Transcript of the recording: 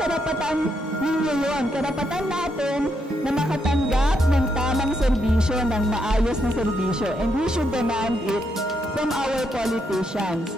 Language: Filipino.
karapatan ninyo yun. Karapatan natin na makatanggap ng tamang serbisyo, ng maayos na serbisyo. And we should demand it from our politicians.